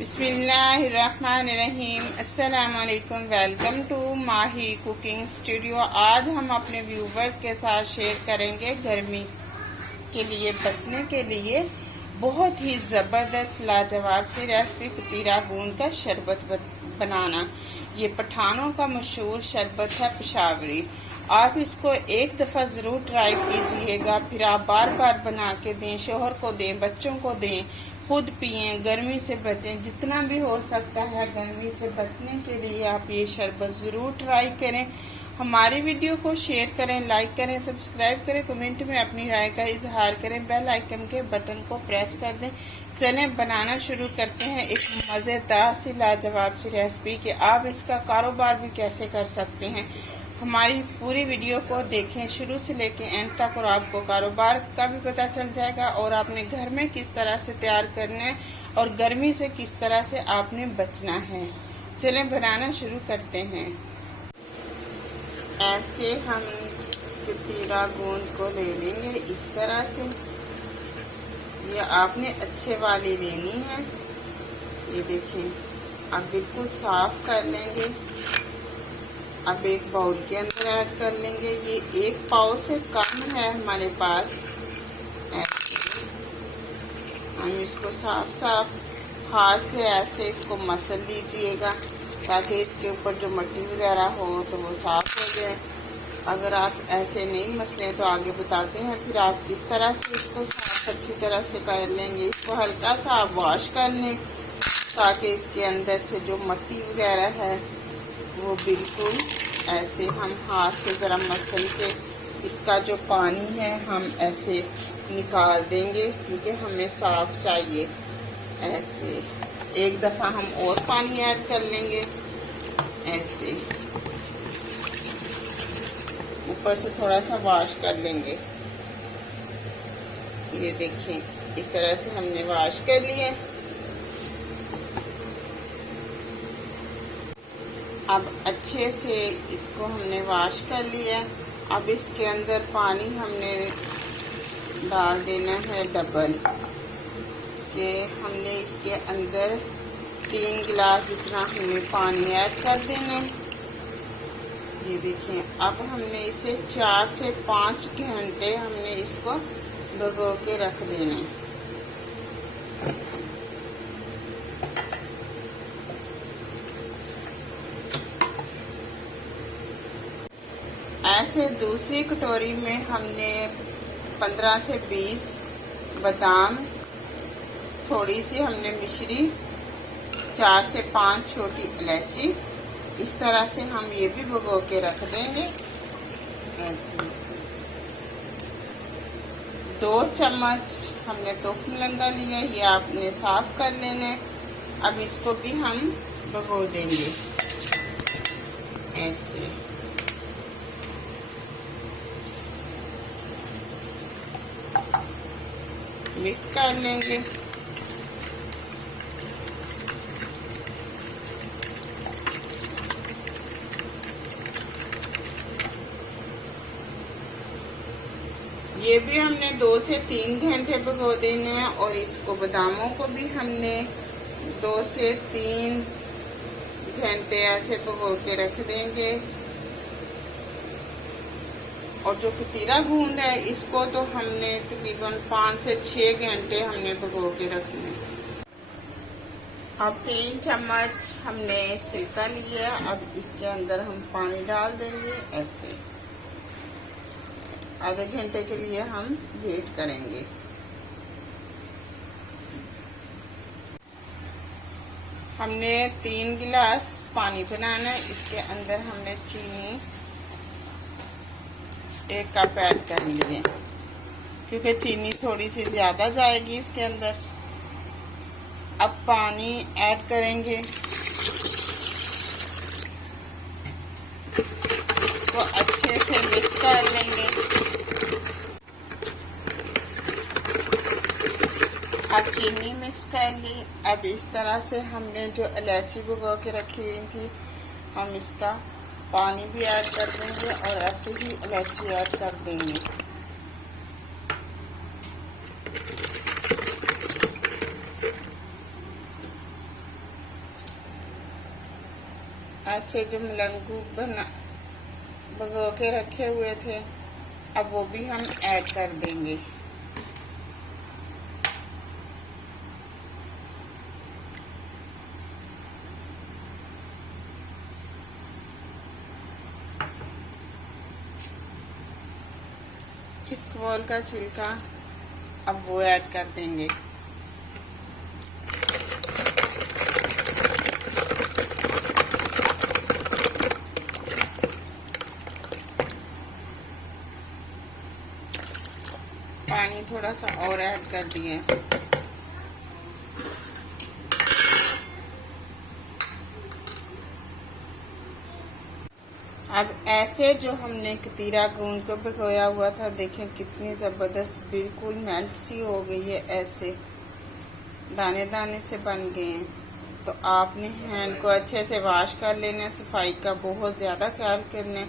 बिस्मिल्लाहिर्रहमानिर्रहीम। अस्सलाम वालेकुम। Welcome to Mahi cooking studio. आज हम अपने व्यूवर्स के साथ शेयर करेंगे गर्मी के लिए बचने के लिए बहुत ही ज़बरदस्त लाजवाब सी रेसिपी कतीरा गूंद का शरबत बनाना। ये पठानों का मशहूर शरबत है पेशावरी। आप इसको एक दफ़ा ज़रूर ट्राई कीजिएगा, फिर आप बार बार बना के दें, शोहर को दें, बच्चों को दें, खुद पिए। गर्मी से बचें, जितना भी हो सकता है गर्मी से बचने के लिए आप ये शरबत ज़रूर ट्राई करें। हमारी वीडियो को शेयर करें, लाइक करें, सब्सक्राइब करें, कमेंट में अपनी राय का इजहार करें, बेल आइकन के बटन को प्रेस कर दें। चलें बनाना शुरू करते हैं एक मज़ेदार सी लाजवाब सी रेसिपी कि आप इसका कारोबार भी कैसे कर सकते हैं। हमारी पूरी वीडियो को देखें शुरू से लेके एंड तक और आपको कारोबार का भी पता चल जाएगा और आपने घर में किस तरह से तैयार करना है और गर्मी से किस तरह से आपने बचना है। चलें बनाना शुरू करते हैं। ऐसे हम कतीरा गूंद को ले लेंगे इस तरह से। ये आपने अच्छे वाली लेनी है। ये देखें, आप बिल्कुल साफ कर लेंगे। अब एक बाउल के अंदर ऐड कर लेंगे। ये एक पाव से कम है हमारे पास। ऐसे हम इसको साफ हाथ से ऐसे इसको मसल लीजिएगा ताकि इसके ऊपर जो मिट्टी वगैरह हो तो वो साफ हो जाए। अगर आप ऐसे नहीं मसलें तो आगे बताते हैं फिर आप किस तरह से इसको साफ अच्छी तरह से कर लेंगे। इसको हल्का सा आप वॉश कर लें ताकि इसके अंदर से जो मिट्टी वगैरह है वो बिल्कुल ऐसे हम हाथ से ज़रा मसल के इसका जो पानी है हम ऐसे निकाल देंगे क्योंकि हमें साफ चाहिए। ऐसे एक दफ़ा हम और पानी ऐड कर लेंगे। ऐसे ऊपर से थोड़ा सा वॉश कर लेंगे। ये देखिए इस तरह से हमने वॉश कर लिए। अब अच्छे से इसको हमने वॉश कर लिया। अब इसके अंदर पानी हमने डाल देना है डबल कि हमने इसके अंदर 3 गिलास जितना हमने पानी ऐड कर देना। ये देखिए अब हमने इसे 4 से 5 घंटे हमने इसको भिगो के रख देना। ऐसे दूसरी कटोरी में हमने 15 से 20 बादाम, थोड़ी सी हमने मिश्री, 4 से 5 छोटी इलायची, इस तरह से हम ये भी भिगो के रख देंगे। ऐसे 2 चम्मच हमने तोखमलंगा लिया, ये आपने साफ कर लेना है। अब इसको भी हम भिगो देंगे। ऐसे मिक्स कर लेंगे। ये भी हमने 2 से 3 घंटे भिगो देने हैं और इसको बादामों को भी हमने 2 से 3 घंटे ऐसे भिगो के रख देंगे। और जो कतीरा गूंद है इसको तो हमने तकरीबन 5 से 6 घंटे हमने भिगो के रखने। अब 3 चम्मच हमने सिरका लिया। अब इसके अंदर हम पानी डाल देंगे। ऐसे आधे घंटे के लिए हम वेट करेंगे। हमने 3 गिलास पानी बनाना है। इसके अंदर हमने चीनी 1 कप ऐड कर लिए क्योंकि चीनी थोड़ी सी ज़्यादा जाएगी इसके अंदर। अब पानी ऐड करेंगे, तो अच्छे से मिक्स कर लेंगे। अब चीनी मिक्स कर ली। अब इस तरह से हमने जो इलायची भिगो के रखी हुई थी हम इसका पानी भी ऐड कर देंगे और ऐसे ही इलायची ऐड कर देंगे। ऐसे जो मलंगू भिगो के रखे हुए थे, अब वो भी हम ऐड कर देंगे। इसबगोल का छिलका अब वो ऐड कर देंगे। पानी थोड़ा सा और ऐड कर दिए। अब ऐसे जो हमने कतीरा गूंद को भिगोया हुआ था, देखें कितनी ज़बरदस्त बिल्कुल मेल्ट सी हो गई है, ऐसे दाने दाने से बन गए हैं। तो आपने हैंड को अच्छे से वॉश कर लेना, सफाई का बहुत ज़्यादा ख्याल करना है।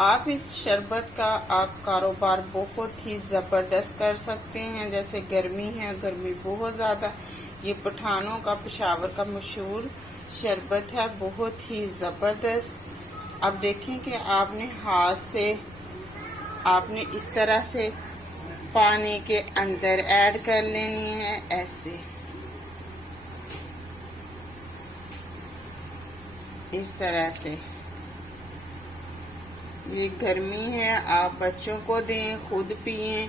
आप इस शरबत का आप कारोबार बहुत ही ज़बरदस्त कर सकते हैं। जैसे गर्मी है, गर्मी बहुत ज़्यादा, ये पठानों का, पेशावर का मशहूर शरबत है, बहुत ही ज़बरदस्त। अब देखें कि आपने हाथ से आपने इस तरह से पानी के अंदर ऐड कर लेनी है, ऐसे इस तरह से। ये गर्मी है, आप बच्चों को दें, खुद पिएं।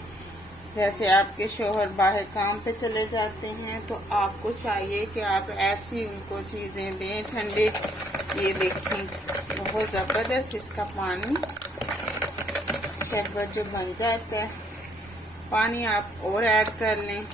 जैसे आपके शोहर बाहर काम पे चले जाते हैं तो आपको चाहिए कि आप ऐसी उनको चीज़ें दें ठंडे। ये देखें बहुत ज़बरदस्त इसका पानी शरबत जो बन जाता है। पानी आप और ऐड कर लें।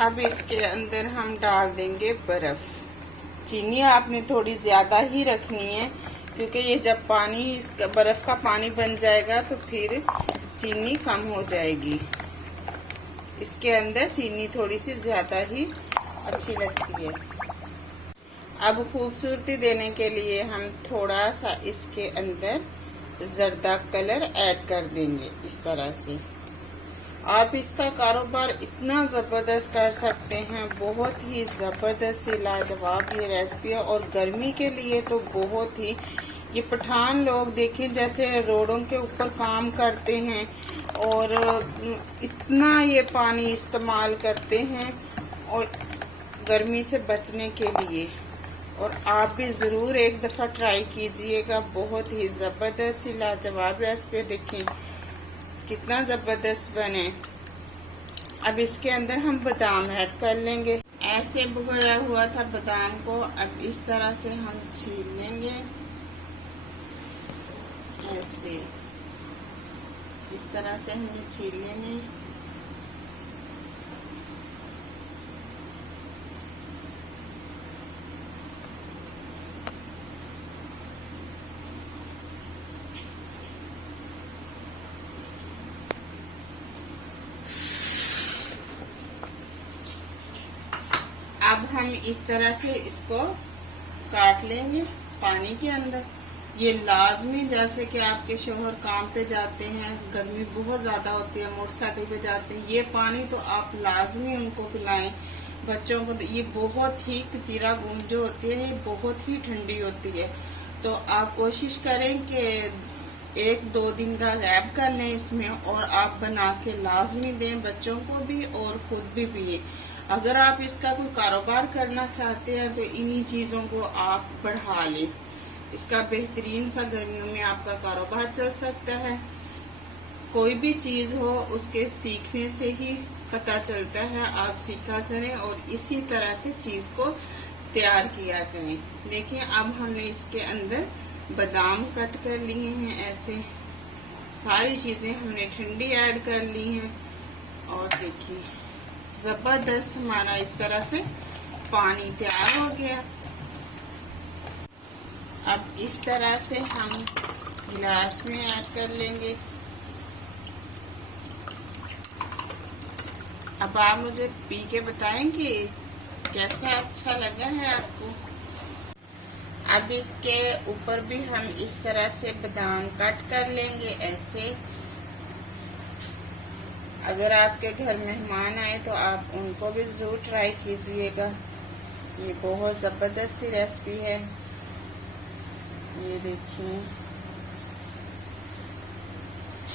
अब इसके अंदर हम डाल देंगे बर्फ। चीनी आपने थोड़ी ज़्यादा ही रखनी है, क्योंकि ये जब पानी इसका बर्फ का पानी बन जाएगा तो फिर चीनी कम हो जाएगी। इसके अंदर चीनी थोड़ी सी ज़्यादा ही अच्छी लगती है। अब खूबसूरती देने के लिए हम थोड़ा सा इसके अंदर जर्दा कलर ऐड कर देंगे, इस तरह से। आप इसका कारोबार इतना ज़बरदस्त कर सकते हैं, बहुत ही ज़बरदस्त सी लाजवाब ये रेसिपी है। और गर्मी के लिए तो बहुत ही, ये पठान लोग देखें जैसे रोडों के ऊपर काम करते हैं और इतना ये पानी इस्तेमाल करते हैं और गर्मी से बचने के लिए। और आप भी ज़रूर एक दफ़ा ट्राई कीजिएगा, बहुत ही ज़बरदस्त सी लाजवाब रेसिपी। देखें कितना ज़बरदस्त बने। अब इसके अंदर हम बादाम ऐड कर लेंगे। ऐसे भिगोया हुआ था बादाम को, अब इस तरह से हम छील लेंगे, ऐसे इस तरह से हमने छील लेने। अब हम इस तरह से इसको काट लेंगे पानी के अंदर। ये लाजमी, जैसे कि आपके शोहर काम पे जाते हैं, गर्मी बहुत ज़्यादा होती है, मोटरसाइकिल पे जाते हैं, ये पानी तो आप लाजमी उनको पिलाएं। बच्चों को ये बहुत ही कतीरा गूंद जो होती है, ये बहुत ही ठंडी होती है। तो आप कोशिश करें कि 1-2 दिन का गैप कर लें इसमें, और आप बना के लाजमी दें बच्चों को भी और खुद भी पिए। अगर आप इसका कोई कारोबार करना चाहते हैं तो इन्हीं चीज़ों को आप बढ़ा लें। इसका बेहतरीन सा गर्मियों में आपका कारोबार चल सकता है। कोई भी चीज़ हो उसके सीखने से ही पता चलता है। आप सीखा करें और इसी तरह से चीज़ को तैयार किया करें। देखिए अब हमने इसके अंदर बादाम कट कर लिए हैं, ऐसे सारी चीज़ें हमने ठंडी ऐड कर ली हैं। और देखिए ज़बरदस्त हमारा इस तरह से पानी तैयार हो गया। अब इस तरह से हम गिलास में ऐड कर लेंगे। अब आप मुझे पी के बताएं कि कैसा अच्छा लगा है आपको। अब इसके ऊपर भी हम इस तरह से बादाम कट कर लेंगे ऐसे। अगर आपके घर मेहमान आए तो आप उनको भी ज़रूर ट्राई कीजिएगा। ये बहुत ज़बरदस्त सी रेसिपी है। ये देखिए,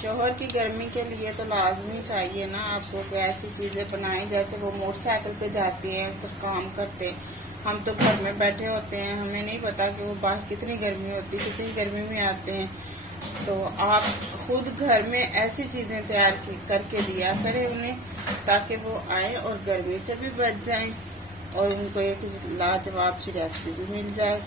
शोहर की गर्मी के लिए तो लाजमी चाहिए ना आपको कि ऐसी चीज़ें बनाएं जैसे वो मोटरसाइकिल पे जाती हैं, सब काम करते हैं। हम तो घर में बैठे होते हैं, हमें नहीं पता कि वो बाहर कितनी गर्मी होती है, कितनी गर्मी में आते हैं। तो आप खुद घर में ऐसी चीज़ें तैयार करके दिया करें उन्हें, ताकि वो आए और गर्मी से भी बच जाएं और उनको एक लाजवाब सी रेसिपी भी मिल जाए।